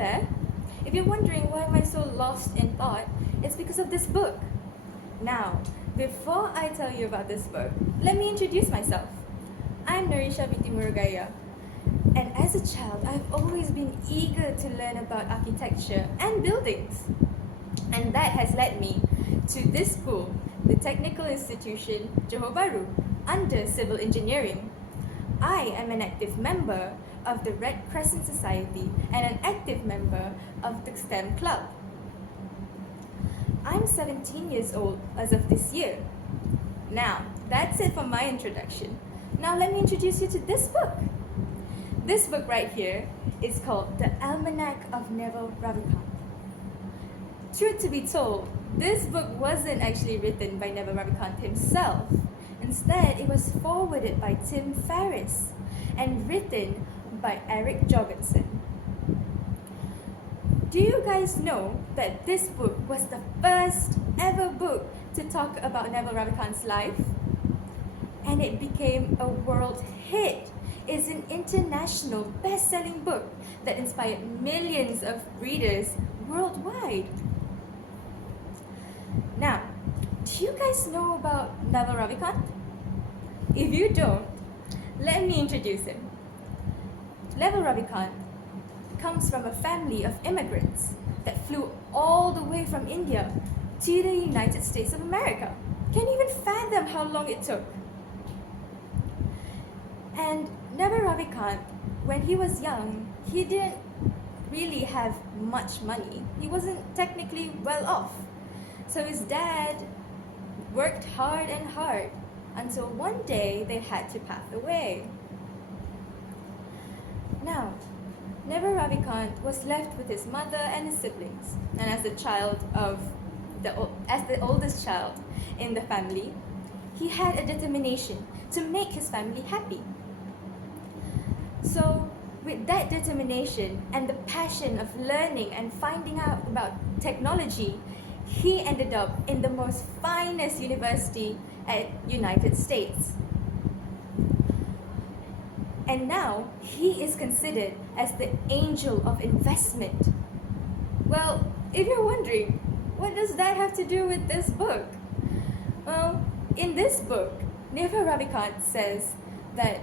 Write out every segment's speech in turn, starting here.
there. If you're wondering why am I so lost in thought, it's because of this book. Now, before I tell you about this book, let me introduce myself. I'm NORISHA binti MURUGAIAH, and as a child, I've always been eager to learn about architecture and buildings. And that has led me to this school, the Technical Institution Johor Bahru, under Civil Engineering. I am an active member of the Red Crescent Society and an active member of the STEM Club. I'm 17 years old as of this year. Now, that's it for my introduction. Now let me introduce you to this book. This book right here is called The Almanac of NAVAL RAVIKANT. Truth to be told, this book wasn't actually written by NAVAL RAVIKANT himself. Instead, it was forwarded by Tim Ferriss and written by Eric Jorgensen. Do you guys know that this book was the first ever book to talk about NAVAL RAVIKANT's life? And it became a world hit. It's an international best-selling book that inspired millions of readers worldwide. Now, do you guys know about NAVAL RAVIKANT? If you don't, let me introduce him. NAVAL RAVIKANT comes from a family of immigrants that flew all the way from India to the United States of America. Can't even fathom how long it took. And NAVAL RAVIKANT, when he was young, he didn't really have much money. He wasn't technically well off. So his dad worked hard and hard until one day they had to pass away. Now, NAVAL RAVIKANT was left with his mother and his siblings, and as the oldest child in the family, he had a determination to make his family happy. So, with that determination and the passion of learning and finding out about technology, he ended up in the most finest university at United States. And now, he is considered as the angel of investment. Well, if you're wondering, what does that have to do with this book? Well, in this book, NAVAL RAVIKANT says that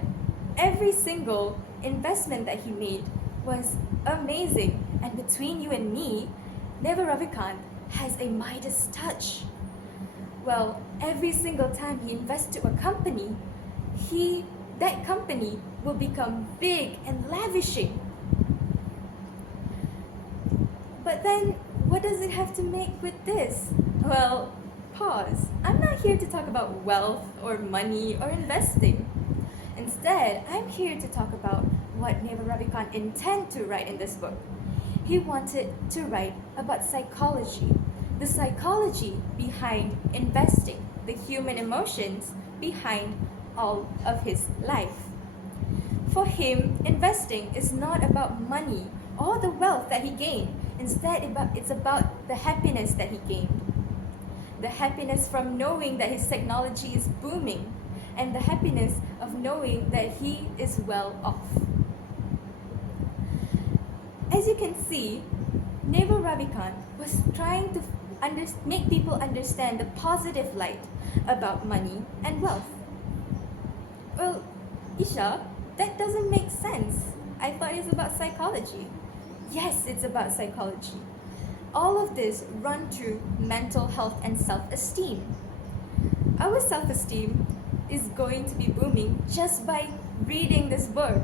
every single investment that he made was amazing. And between you and me, NAVAL RAVIKANT has a Midas touch. Well, every single time he invests to a company, that company will become big and lavishing. But then, what does it have to make with this? Well, pause. I'm not here to talk about wealth or money or investing. Instead, I'm here to talk about what NAVAL RAVIKANT intended to write in this book. He wanted to write about psychology, the psychology behind investing, the human emotions behind all of his life. For him, investing is not about money or the wealth that he gained. Instead, it's about the happiness that he gained. The happiness from knowing that his technology is booming, and the happiness of knowing that he is well off. As you can see, NAVAL RAVIKANT was trying to make people understand the positive light about money and wealth. Well, Isha, that doesn't make sense. I thought it's about psychology. Yes, it's about psychology. All of this run through mental health and self-esteem. Our self-esteem is going to be booming just by reading this book.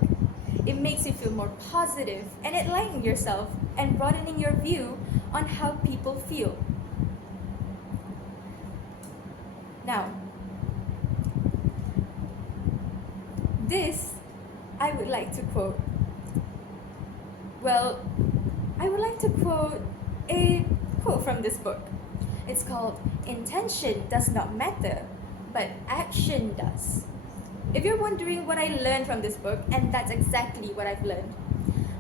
It makes you feel more positive and enlightening yourself and broadening your view on how people feel. Now, this I would like to quote. Well, I would like to quote a quote from this book. It's called, "Intention does not matter, but action does." If you're wondering what I learned from this book, and that's exactly what I've learned.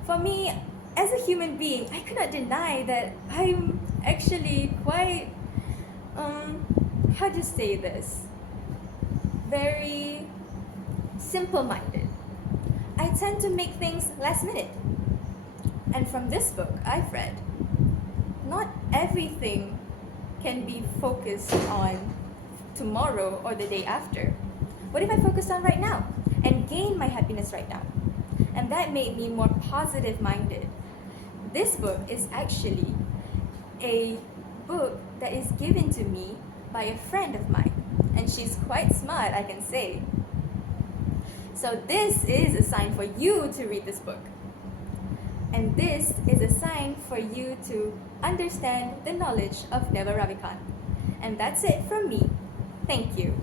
For me, as a human being, I cannot deny that I'm actually quite, how do you say this? Very simple-minded. I tend to make things last minute. And from this book I've read, not everything can be focused on tomorrow or the day after. What if I focus on right now and gain my happiness right now? And that made me more positive minded. This book is actually a book that is given to me by a friend of mine, and she's quite smart, I can say. So this is a sign for you to read this book. And this is a sign for you to understand the knowledge of NAVAL RAVIKANT. And that's it from me. Thank you.